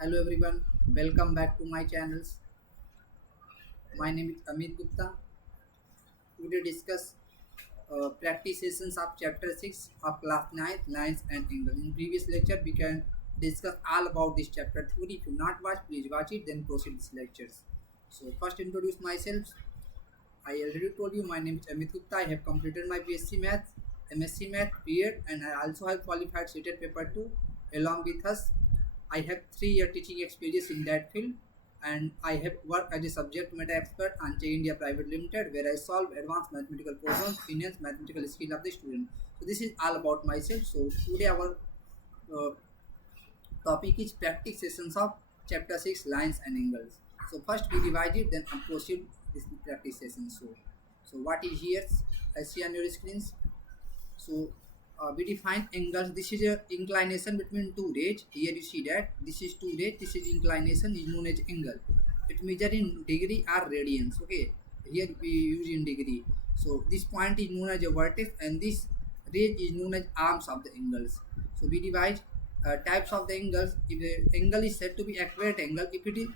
Hello everyone, welcome back to my channels. My name is Amit Gupta. Today discuss practice sessions of chapter 6 of class 9 lines and angles. In previous lecture we can discuss all about this chapter theory. If you not watch, please watch it, then proceed with lectures. So first introduce myself. I already told you my name is Amit Gupta. I have completed my BSc Maths, MSc Math, B.Ed, and I also have qualified CETET paper 2. Along with us, I have 3 year teaching experience in that field, and I have worked as a subject matter expert on J India Private Limited, where I solve advanced mathematical problems, enhance mathematical skill of the student. So this is all about myself. So today our uh, topic is practice sessions of chapter 6 lines and angles. So first we divide it, then proceed this practice session. So what is here? I see on your screens. So we define angles. This is a inclination between two rays. Here you see that this is two rays. This is inclination is known as angle. It measure in degree or radians. Okay. Here we use in degree. So this point is known as a vertex, and this ray is known as arms of the angles. So we divide types of the angles. If the angle is said to be accurate angle, if it is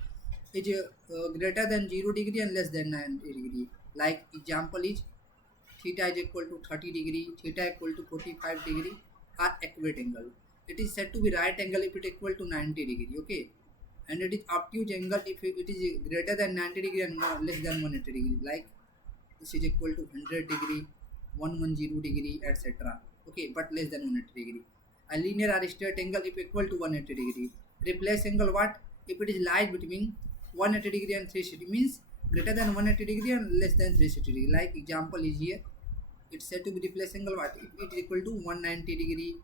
greater than 0 degree and less than 90 degree. Like example is theta is equal to 30 degree, theta equal to 45 degree are accurate angle. It is said to be right angle if it equal to 90 degree, okay. And it is obtuse angle if it is greater than 90 degree and less than 180 degree. Like this is equal to 100 degree, 110 degree, etc. Okay, but less than 180 degree. A linear or straight angle if equal to 180 degree. Replace angle what? If it is lies between 180 degree and 360 means greater than 180 degree and less than 360 degree. Like example is here. It's said to be replace angle what? If it is equal to 190 degree,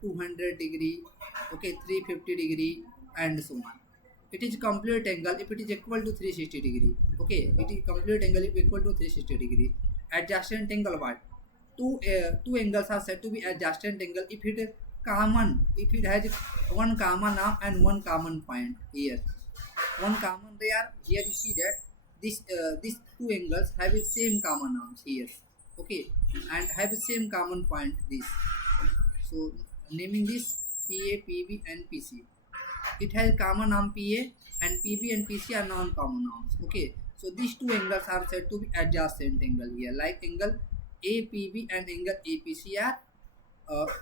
200 degree, okay, 350 degree, and so on. It is complete angle if it is equal to 360 degree. Okay, it is complete angle if equal to 360 degree. Adjacent angle what? Two angles are said to be adjacent angle if it is common, if it has one common arm and one common point here. One common there. Here you see that these two angles have the same common arms here. Okay, and have the same common point this. So naming this PA, PB, and PC. It has common arm PA, and PB and PC are non-common arms. Okay, so these two angles are said to be adjacent angle here, like angle APB and angle APC are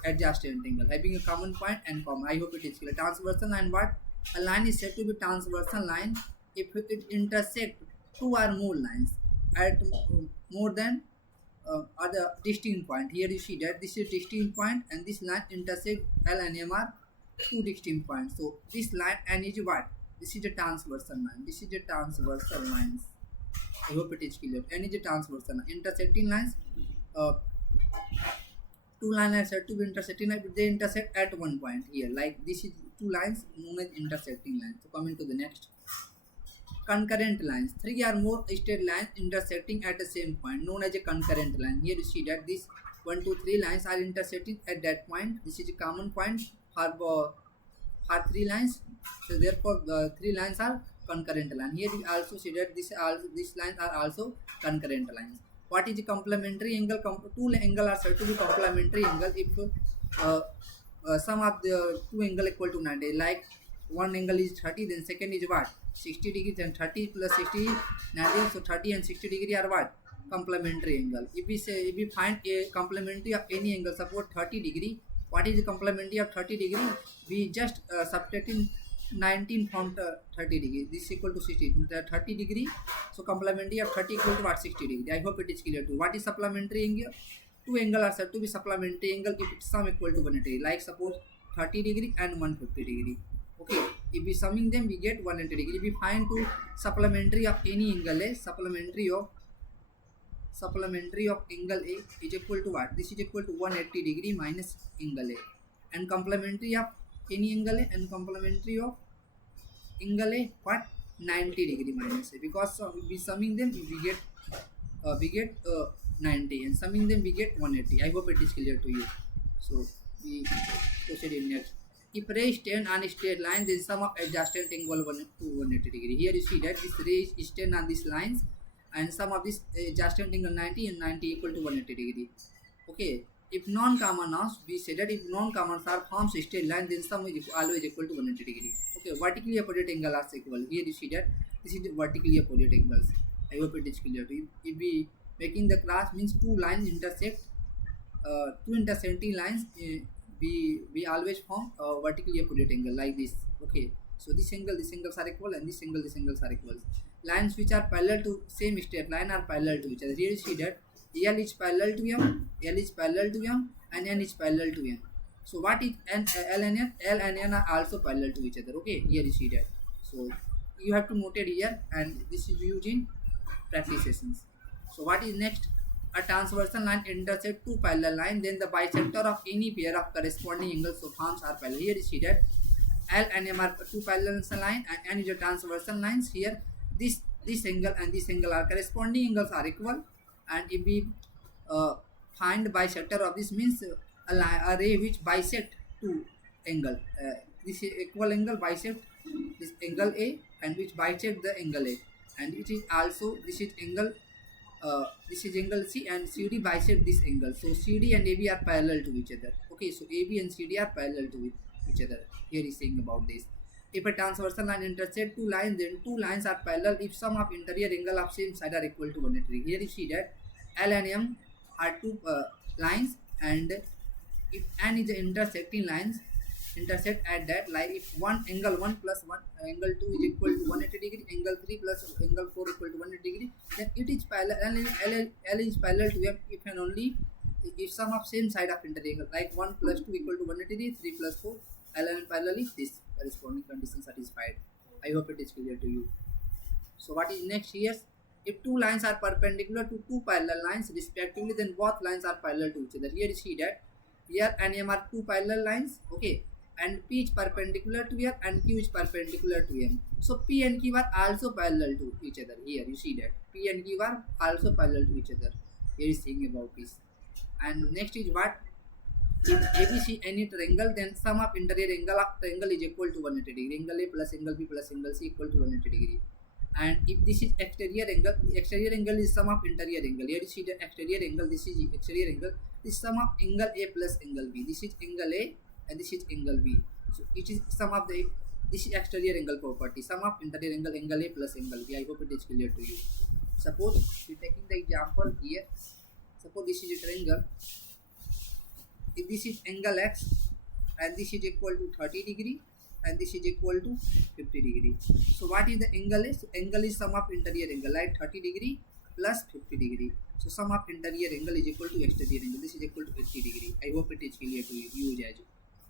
adjacent angle having a common point and common. I hope it is clear. Transversal line what? A line is said to be transversal line if it intersect two or more lines at more than other distinct point. Here you see that this is distinct point and this line intersect L and M are two distinct points. So this line N is what? This is a transversal line. This is a transversal lines. I hope it is clear. N is a transversal line. Intersecting lines. Uh, Two lines are said to be intersecting, but they intersect at one point here. Like this is two lines known as intersecting lines. So coming to the next. Concurrent lines. Three or more straight lines intersecting at the same point known as a concurrent line. Here you see that these 1, 2, 3 lines are intersecting at that point. This is a common point for three lines. So therefore the three lines are concurrent line. Here you also see that these lines are also concurrent lines. What is a complementary angle? Two angle are said to be complementary angle if sum of the two angle equal to 90. Like one angle is 30, then second is what? 60 degree, then 30 plus 60 90. So 30 and 60 degree are what? Complementary angle. If we find a complementary of any angle, suppose 30 degree. What is the complementary of 30 degree? We just subtracting 19 from 30 degree. This is equal to 60. 30 degree. So complementary of 30 equal to what? 60 degree. I hope it is clear to you. What is supplementary angle? Two angle are said to be supplementary angle if its sum equal to 180. Like suppose 30 degree and 150 degree. Okay. If we summing them, we get 180 degree. If we find two supplementary of any angle A, supplementary of angle A is equal to what? This is equal to 180 degree minus angle A. And complementary of any angle A and complementary of angle A what? 90 degree minus A. Because if we summing them, we get 90, and summing them we get 180. I hope it is clear to you. So we proceed in next. If ray stand on a straight line, then sum of adjacent angle 1 to 180 degree. Here you see that this ray is stand on these lines, and sum of this adjacent angle 90 and 90 equal to 180 degree. Okay, if non-common are, we say that if non-commons are forms straight line, then sum is always equal to 180 degree. Okay, vertically opposite angle are equal. Here you see that this is the vertically opposite angles. I hope it is clear to you. If we making the class means two lines intersect, two intersecting lines, we always form a vertically opposite angle like this. Okay, so this angles are equal, and this angles are equal. Lines which are parallel to same straight line are parallel to each other. Here you see that L is parallel to M, L is parallel to M, and N is parallel to N. So what is N, L and N? L and N are also parallel to each other. Okay, here you see that. So you have to note it here, and this is used in practice sessions. So what is next? A transversal line intersect two parallel lines, then the bisector of any pair of corresponding angles so forms are parallel. Here you see that L and M are two parallel line, and N is a transversal lines. Here this angle and this angle are corresponding angles are equal, and if we uh, find the bisector of this means a ray which bisect two angle. This is equal angle bisect this angle A, and which bisect the angle A, and it is also this is angle C, and CD bisect this angle. So CD and AB are parallel to each other. Okay, so AB and CD are parallel to each other. Here is saying about this. If a transversal line intersect two lines, then two lines are parallel if sum of interior angle of same side are equal to 180. Here you see that L and M are two lines, and if N is the intersecting lines, intersect at that line. If one angle 1 plus 1 angle 2 is equal to 180 degree, angle 3 plus angle 4 equal to 180 degree, then it is parallel. L is parallel to M if and only if sum of same side of interior angle, like 1 plus 2 equal to 180 degree, 3 plus 4 L and parallel if this corresponding condition satisfied. I hope it is clear to you. So what is next here? If two lines are perpendicular to two parallel lines respectively, then both lines are parallel to each other. Here you see that here and M are two parallel lines. Okay, and P is perpendicular to here and Q is perpendicular to M. So P and Q are also parallel to each other. Here you see that P and Q are also parallel to each other. Here is saying about this. And next is what? If ABC any triangle, then sum of interior angle of triangle is equal to 180 degree. Angle A plus angle B plus angle C equal to 180 degree. And if this is exterior angle is sum of interior angle. Here you see the exterior angle, this is exterior angle. This sum of angle A plus angle B. This is angle A and this is angle B. So it is sum of the, this is exterior angle property. Sum of interior angle, angle A plus angle B. I hope it is clear to you. Suppose we are taking the example here. Suppose this is a triangle. If this is angle X and this is equal to 30 degree and this is equal to 50 degree. So what is the angle is? So angle is sum of interior angle, like 30 degree plus 50 degree. So sum of interior angle is equal to exterior angle. This is equal to 80 degree. I hope it is clear to you, Jaju.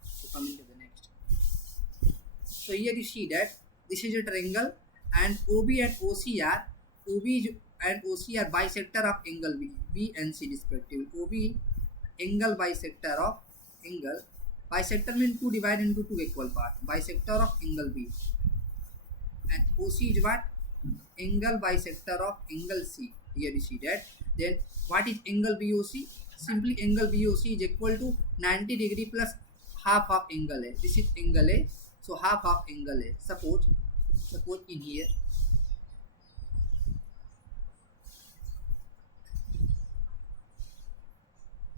So coming to the next. So here you see that this is a triangle, and OB and OC are bisector of angle B and C respectively. OB angle bisector of angle. Bisector means to divide into two equal parts. Bisector of angle B. And OC is what? Angle bisector of angle C. Here you see that. Then what is angle BOC? Simply angle BOC is equal to 90 degree plus half of angle A. This is angle A. So half of angle A. Suppose in here.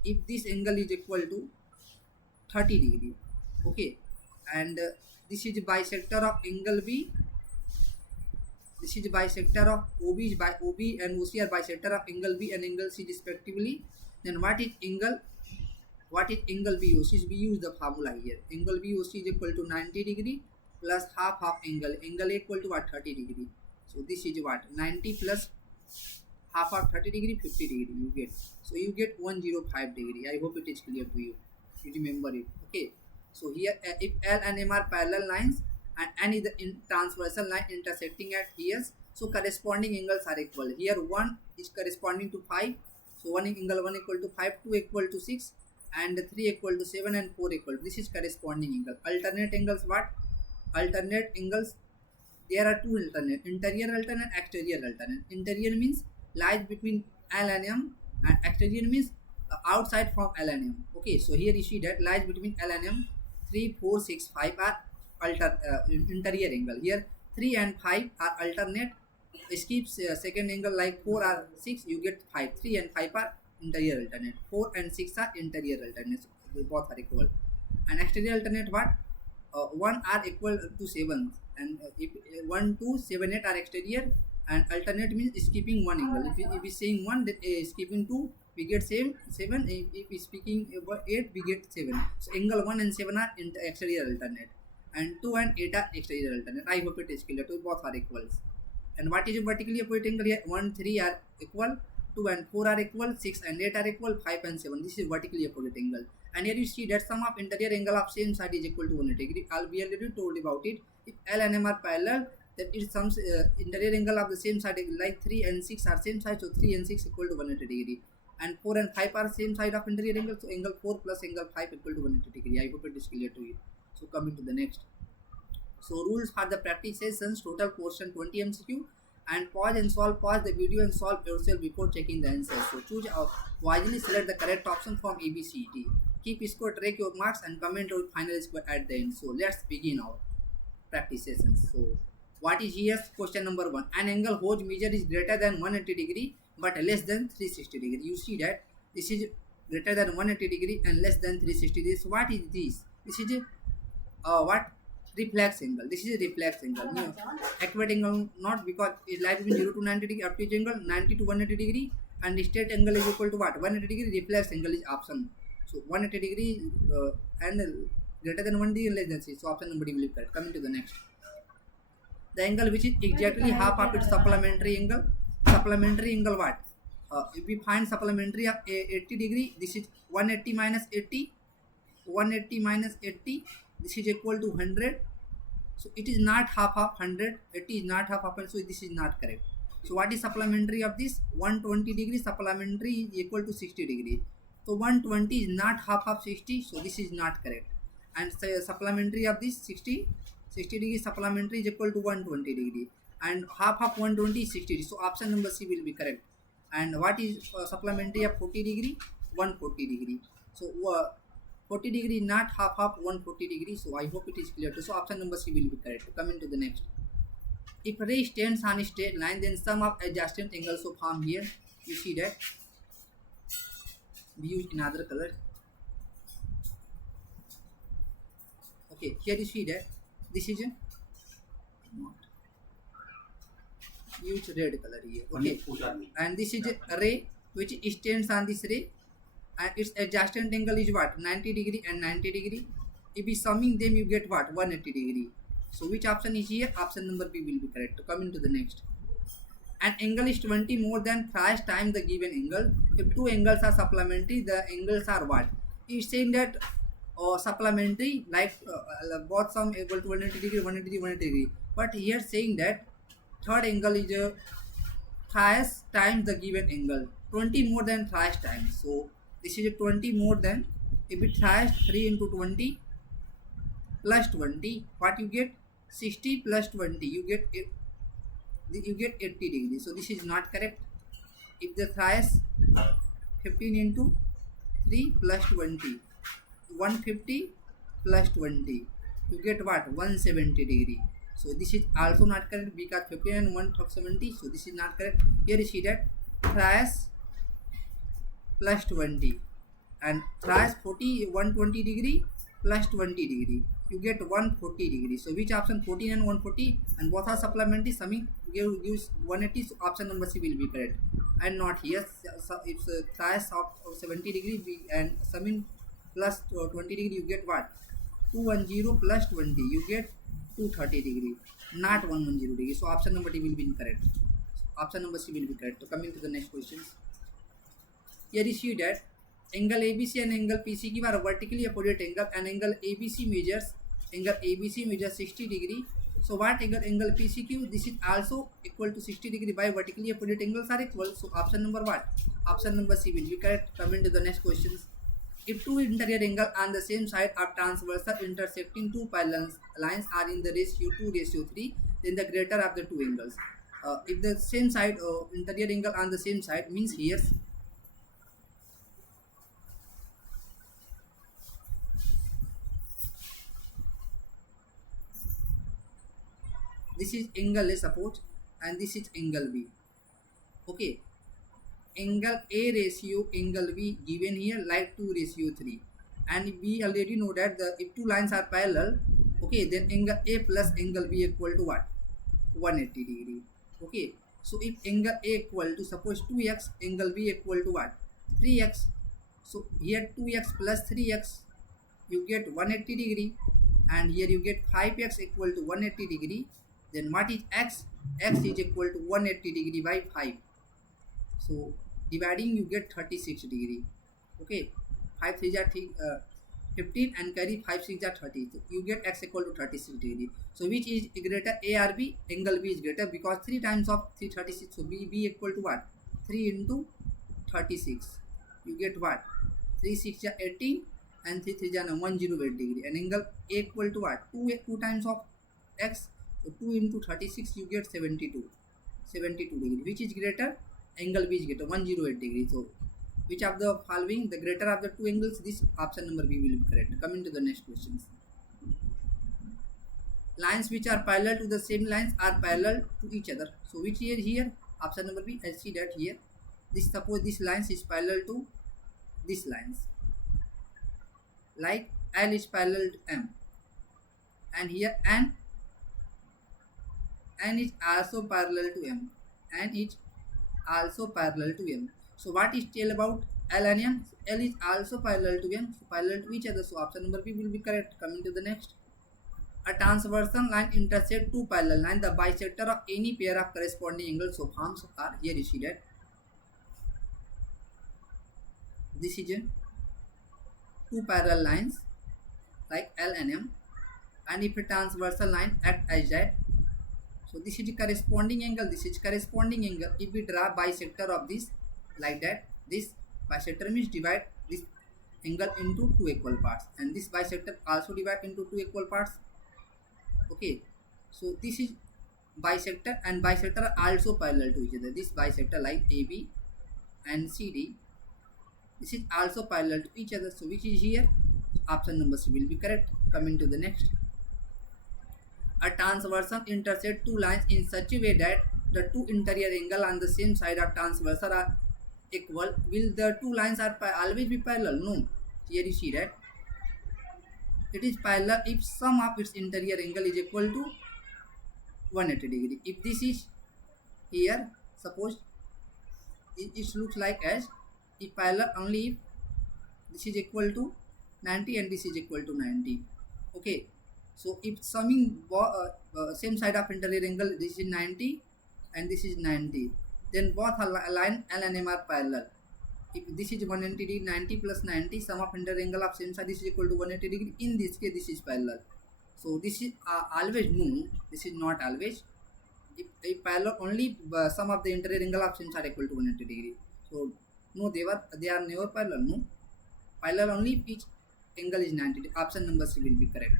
If this angle is equal to 30 degree, okay, and this is bisector of angle B, this is bisector of OB and OC are bisector of angle B and angle C respectively, then what is angle BOC? We use the formula here. Angle BOC is equal to 90 degree plus half of angle A equal to what? 30 degree. So this is what? 90 plus half of 30 degree, 50 degree you get. So you get 105 degree. I hope it is clear to you. You remember it. Okay. So here if L and M are parallel lines and N is the transversal line intersecting at here, so corresponding angles are equal. Here 1 is corresponding to 5. So angle 1 equal to 5, 2 equal to 6, and 3 equal to 7, and 4 equal to. This is corresponding angle. Alternate angles what? Alternate angles. There are two alternate. Interior alternate, exterior alternate. Interior means lies between L and M, and exterior means outside from L and M. Okay, so here you see that lies between L and M. 3, 4, 6, 5 are interior angle. Here 3 and 5 are alternate. Skip second angle like 4 or 6, you get 5. 3 and 5 are interior alternate. 4 and 6 are interior alternates. They both are equal. And exterior alternate what? 1 are equal to 7, and if 1, 2, 7, 8 are exterior, and alternate means skipping one angle. If we saying 1, then skipping 2, we get same 7. If we speaking about 8, we get 7. So angle 1 and 7 are exterior alternate, and 2 and 8 are exterior alternate. I hope it is clear. So both are equals. And what is a vertically opposite angle here? 1, 3 are equal, 2 and 4 are equal, 6 and 8 are equal, 5 and 7. This is vertically opposite angle. And here you see that sum of interior angle of same side is equal to 180 degree. I'll be already told about it. If L and M are parallel, then it sums interior angle of the same side, like 3 and 6 are same side, so 3 and 6 equal to 180 degree. And 4 and 5 are same side of interior angle, so angle 4 plus angle 5 equal to 180 degree. I hope it is clear to you. So coming to the next. So rules for the practice sessions, total portion 20 MCQ, and pause and solve, pause the video and solve yourself before checking the answer. So choose wisely, select the correct option from A, B, C, D. Keep score, track your marks and comment your final score at the end. So let's begin our practice sessions. So what is here? Question number 1. An angle whose measure is greater than 180 degree but less than 360 degree. You see that this is greater than 180 degree and less than 360 degree. So what is this? This is what? Reflex angle. This is a reflex angle. No, accurate angle not, because it lies between 0 to 90 degree. Obtuse angle 90 to 180 degree, and straight angle is equal to what? 180 degree. Reflex angle is option. So 180 degree and greater than 1 degree, less than 6. So option number D will be correct. Coming to the next. The angle which is exactly half of its supplementary angle. Supplementary angle what? If we find supplementary of 80 degree, this is 180 minus 80. 180 minus 80. This is equal to 100. So it is not half of 100. 80 is not half of 100. So this is not correct. So what is supplementary of this? 120 degree supplementary is equal to 60 degree. So 120 is not half of 60. So this is not correct. And supplementary of this 60 degree supplementary is equal to 120 degree. And half of 120 is 60 degree. So option number C will be correct. And what is supplementary of 40 degree? 140 degree. So 40 degree not half of 140 degree. So I hope it is clear too. So option number C will be correct. Coming to the next. If ray stands on a straight line, then sum of adjacent angles. So from here you see that we use another color. Okay, here you see that this is a use red color here. Okay, and this is a ray which stands on this ray, and its adjacent angle is what? 90 degree and 90 degree. If we summing them, you get what? 180 degree. So which option is here? Option number B will be correct. Coming to the next. An angle is 20 more than thrice times the given angle. If two angles are supplementary, the angles are what? It's saying that supplementary, like both sum equal to 180 degree, 180 degree, 180 degree. But here saying that third angle is thrice times the given angle. 20 more than thrice times. So this is a 20 more than, if it thrice 3 into 20 plus 20, what you get? 60 plus 20, you get 80 degrees. So this is not correct. If the thrice 15 into 3 plus 20, 150 plus 20, you get what? 170 degree. So this is also not correct, because 15 and 170. So this is not correct. Here you see that thrice plus 20 and thrice 40, 120 degree plus 20 degree, you get 140 degree. So which option? 14 and 140, and both are supplementary, summing gives 180. So option number C will be correct, and not here. So it's thrice of 70 degree and summing plus 20 degree, you get what? 210 plus 20, you get 230 degree, not 110 degree. So option number D will be incorrect. Option number C will be correct. So coming to the next questions. Here you see that angle ABC and angle PCQ are vertically opposite angle, and angle ABC measures 60 degree. So what angle PCQ? This is also equal to 60 degree by vertically opposite angles are equal. So option number what? Option number C will be correct. Coming to the next questions. If two interior angles on the same side of transversal intersecting two parallel lines are in the ratio 2:3, then the greater of the two angles. If the same side interior angle on the same side means here this is angle A, suppose, and this is angle B. Okay, angle A ratio angle B given here like 2 ratio 3, and we already know that if two lines are parallel, okay, then angle A plus angle B equal to what? 180 degree. Okay, so if angle A equal to suppose 2x, angle B equal to what? 3x. So here 2x plus 3x, you get 180 degree, and here you get 5x equal to 180 degree. Then what is x? X is equal to 180 degree by 5. So dividing you get 36 degree. Okay, 5 3 are 15 and carry 5 6 are 30. So you get x equal to 36 degree. So which is greater, A or B? Angle B is greater because 3 times of 336. So B equal to what? 3 into 36. You get what? 3 6 are 18 and 3 3 are 108 degree. And angle A equal to what? 2 times of x. So 2 into 36 you get 72 degree. Which is greater? Angle B is greater, 108 degree. So which of the following the greater of the two angles? This option number B will be correct. Coming to the next questions. Lines which are parallel to the same lines are parallel to each other. So which here option number B. I see that here. This suppose this lines is parallel to these lines. Like L is parallel to M, and here N is also parallel to M, and is also parallel to M. So what is tell about L and M? L is also parallel to M, so parallel to each other. So option number B will be correct. Coming to the next. A transversal line intersects two parallel lines. The bisector of any pair of corresponding angles so forms are, here you see that this is a two parallel lines like L and M, and if a transversal line act as that, so this is the corresponding angle, this is corresponding angle. If we draw bisector of this like that, this bisector means divide this angle into two equal parts, and this bisector also divide into two equal parts. Okay, so this is bisector, and bisector are also parallel to each other. This bisector like AB and CD, this is also parallel to each other. So which is here? Option number C will be correct. Coming to the next. A transversal intersects two lines in such a way that the two interior angle on the same side of transversal are equal. Will the two lines are always be parallel? No. Here you see that it is parallel if sum of its interior angle is equal to 180 degree. If this is here, suppose it looks like as if parallel only if this is equal to 90 and this is equal to 90. Okay, so if summing same side of interior angle, this is 90 and this is 90, then both line L and M are parallel. If this is 180 degree, 90 plus 90, sum of interior angle of same side, this is equal to 180 degree. In this case, this is parallel. So this is always no. This is not always. If parallel only sum of the interior angle of same side equal to 180 degree. So no, they are never parallel. No, parallel only if each angle is 90 degree. Option number C will be correct.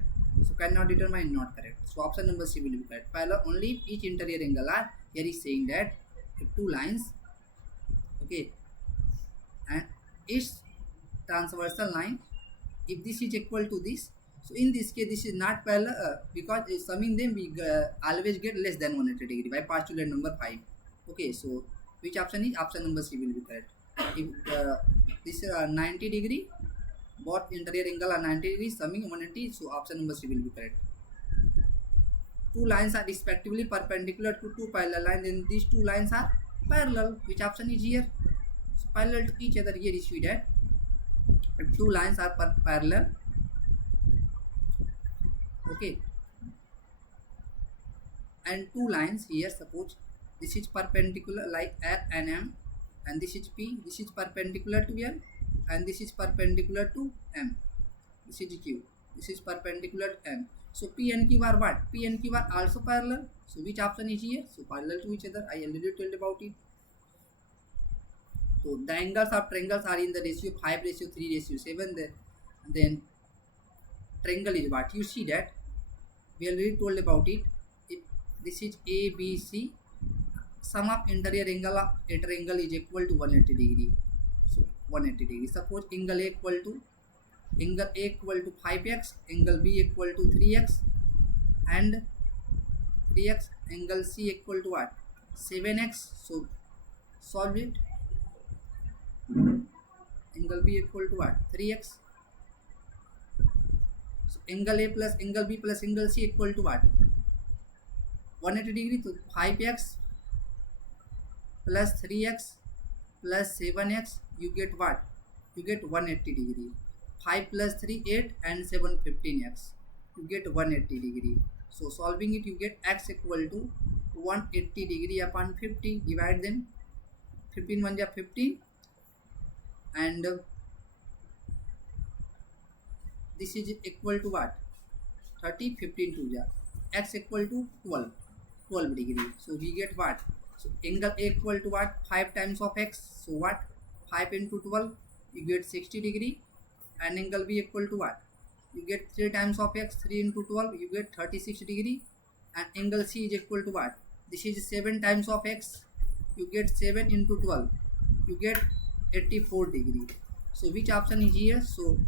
So cannot determine, not correct. So option number C will be correct. Parallel only if each interior angle are. Here is saying that if two lines, okay, and its transversal line, if this is equal to this, so in this case this is not parallel because summing them we always get less than 180 degree by postulate number 5. Okay, so which option is? Option number C will be correct. If this is 90 degree, both interior angle are 90 degrees, summing 180, so option number C will be correct. Two lines are respectively perpendicular to two parallel lines, and these two lines are parallel. Which option is here? So parallel to each other. Here is see that if two lines are parallel, okay, and two lines here, suppose this is perpendicular like L and M, and this is P, this is perpendicular to L, and this is perpendicular to M, this is Q, this is perpendicular to M. So P and Q are what? P and Q are also parallel. So which option is here? So parallel to each other. I already told about it. So the angles of triangles are in the ratio 5 ratio 3 ratio 7. Then triangle is what? You see that we already told about it. If this is A, B, C, sum of interior angle of a triangle is equal to 180 degree. So 180 degree. Suppose angle A equal to 5x, angle B equal to 3x, and 3x, angle C equal to what? 7x. So solve it. Angle B equal to what? 3x. So angle A plus angle B plus angle C equal to what? 180 degree. So 5x plus 3x plus 7x, you get what? You get 180 degree. 5 plus 3 8 and 7 15x, you get 180 degree. So solving it, you get x equal to 180 degree upon 50. Divide them. 15 1 ja 15 and this is equal to what? 30. 15 2 ja x equal to 12 degree. So we get what? So angle A equal to what? 5 times of x. So what? 5 into 12, you get 60 degree. And angle B equal to what? You get 3 times of x. 3 into 12, you get 36 degree. And angle C is equal to what? This is 7 times of x. You get 7 into 12, you get 84 degree. So which option is here? So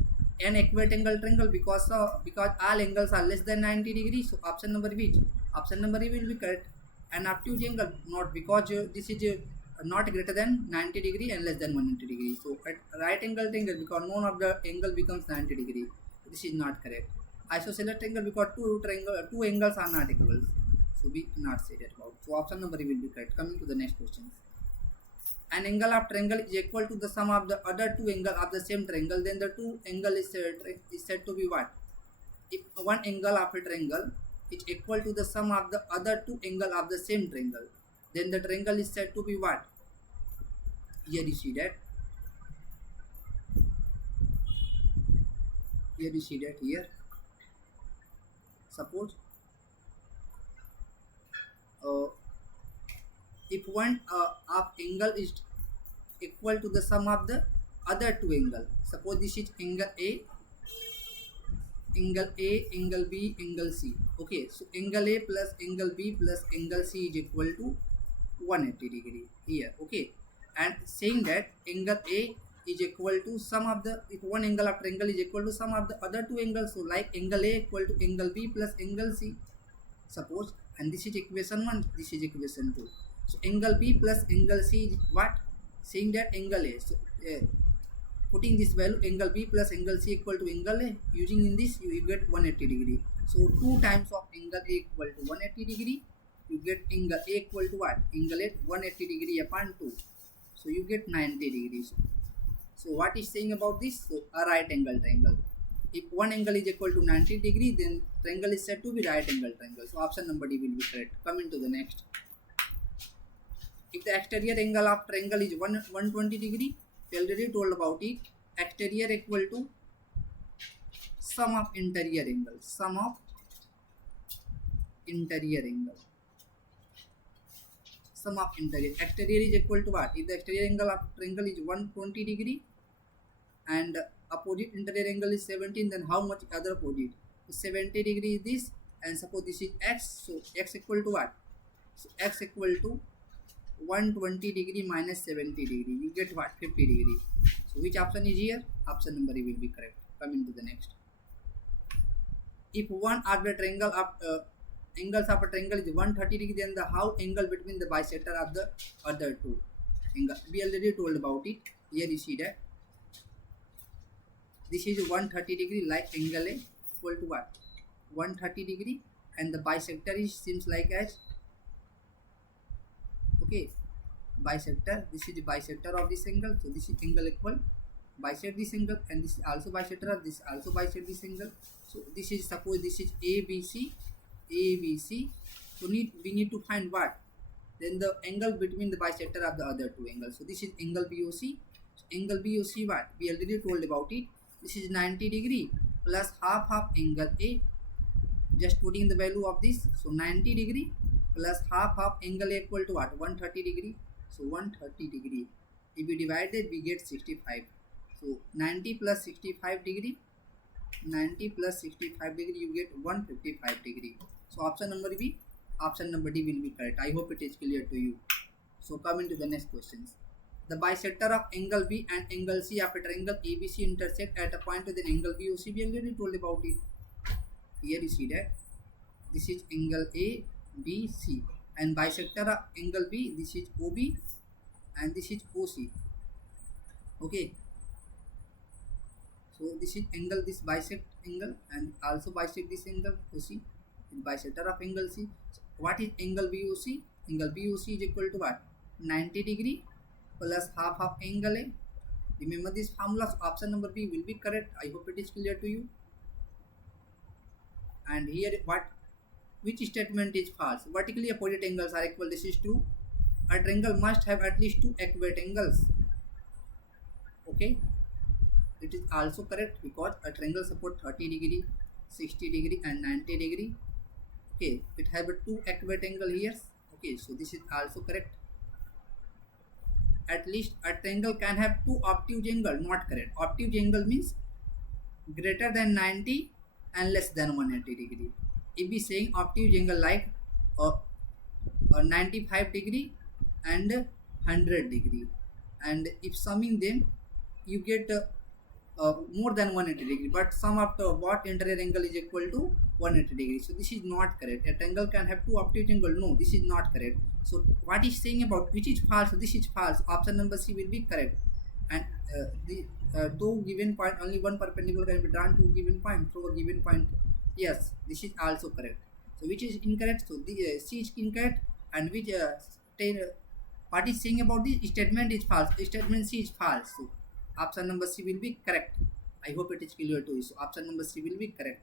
an equate angle triangle, because all angles are less than 90 degrees. So option number which? Option number E will be correct. And obtuse angle not, because this is not greater than 90 degree and less than 180 degree. So at right angle triangle, because none of the angle becomes 90 degree. This is not correct. Isosceles triangle, because two angles are not equal. So we cannot say that about. So option number E will be correct. Coming to the next question. An angle of triangle is equal to the sum of the other two angles of the same triangle, then the two angle is said to be what? If one angle of a triangle is equal to the sum of the other two angle of the same triangle, then the triangle is said to be what? Here you see that. Here you see that here. Suppose if one of angle is equal to the sum of the other two angle. Suppose this is angle A, angle B, angle C. Okay, so angle A plus angle B plus angle C is equal to 180 degree here. Okay, and saying that angle A is equal to sum of the, if one angle of triangle is equal to sum of the other two angles, so like angle A equal to angle B plus angle C. Suppose, and this is equation 1, this is equation 2. So angle B plus angle C is what? Saying that angle A. So putting this value angle B plus angle C equal to angle A, using in this you get 180 degree. So 2 times of angle A equal to 180 degree, you get angle A equal to what? Angle A 180 degree upon 2. So you get 90 degrees. So what is saying about this? So a right angle triangle. If one angle is equal to 90 degree, then triangle is said to be right angle triangle. So option number D will be correct. Coming to the next. If the exterior angle of triangle is 120 degree, we already told about it. Exterior equal to sum of interior angle. Sum of interior angle. Sum of interior. Exterior is equal to what? If the exterior angle of triangle is 120 degree and opposite interior angle is 17, then how much other opposite? So 70 degree is this, and suppose this is x. So x equal to what? So x equal to 120 degree minus 70 degree, you get what? 50 degree. So which option is here? Option number E will be correct. Coming to the next. If one of the triangle of angles of a triangle is 130 degree, then the how angle between the bisector of the other two angle? We already told about it. Here you see that this is 130 degree, like angle A equal to what? 130 degree, and the bisector is seems like as, okay, bisector. This is the bisector of this angle. So this is angle equal bisect this angle, and this is also bisector of this, also bisect this angle. So this is, suppose this is ABC. So we need to find what? Then the angle between the bisector of the other two angles. So this is angle BOC. So angle BOC what? We already told about it. This is 90 degree plus half of angle A. Just putting the value of this. So 90 degree plus half of angle A equal to what? 130 degree. So 130 degree. If we divide it, we get 65. So 90 plus 65 degree. 90 plus 65 degree, you get 155 degree. So option number B, option number D will be correct. I hope it is clear to you. So coming to the next questions. The bisector of angle B and angle C of a triangle ABC intersect at a point with an angle BOC. We already told about it. Here you see that this is angle A, B, C, and bisector of angle B, this is OB and this is OC. Okay, so this is angle, this bisect angle, and also bisect this angle OC, bisector of angle C. So what is angle BOC? Angle BOC is equal to what? 90 degree plus half of angle A. Remember this formula. So option number B will be correct. I hope it is clear to you. And here what? Which statement is false? Vertically opposite angles are equal. This is true. A triangle must have at least two equate angles. Okay. It is also correct because a triangle support 30 degree, 60 degree and 90 degree. Okay, it have a two equate angle here. Okay, so this is also correct. At least a triangle can have two obtuse angle, not correct. Obtuse angle means greater than 90 and less than 180 degree. If we saying obtuse angle like 95 degree and 100 degree, and if summing them you get more than 180 degree, but sum of the what interior angle is equal to 180 degree. So this is not correct. A triangle can have two obtuse angle. No, this is not correct. So what is saying about which is false? This is false. Option number C will be correct. And the two given point, only one perpendicular can be drawn to given point through a given point. Yes, this is also correct. So which is incorrect? So the C is incorrect, and which what is saying about this statement is false. Statement C is false. So option number C will be correct. I hope it is clear to you. So option number C will be correct.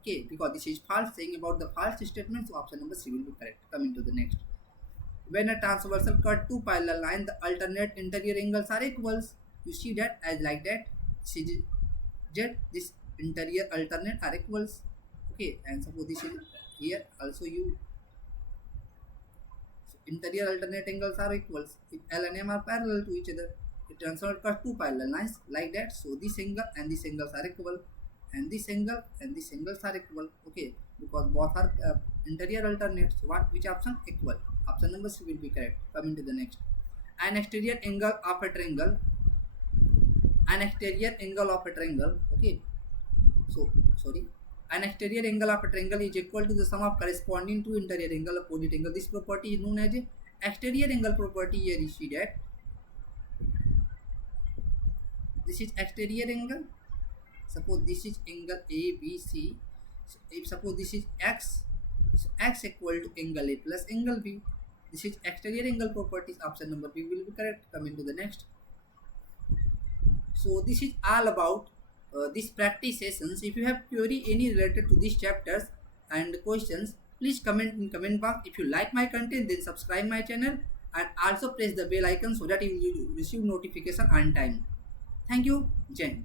Okay, because this is false, saying about the false statement. So option number C will be correct. Coming to the next. When a transversal cut two parallel lines, the alternate interior angles are equals. You see that as like that. C Z, this interior alternate are equals. Okay, and suppose this is here also you. So interior alternate angles are equals if L and M are parallel to each other. The transversal cut two parallel lines like that. So this angle and this angles are equal, and this angle and this angles are equal. Okay, because both are interior alternates. What? Which option? Equal. Option number C will be correct. Coming to the next. An exterior angle of a triangle. An exterior angle of a triangle. Okay. So sorry. An exterior angle of a triangle is equal to the sum of corresponding to interior angle opposite angle. This property is known as exterior angle property. Here you see that. This is exterior angle. Suppose this is angle ABC. So if suppose this is X, so X equal to angle A plus angle B. This is exterior angle properties. Option number B will be correct. Coming to the next. So this is all about these practice sessions. If you have query any related to these chapters and questions, please comment in comment box. If you like my content, then subscribe my channel and also press the bell icon so that you will receive notification on time. Thank you. Jai Hind.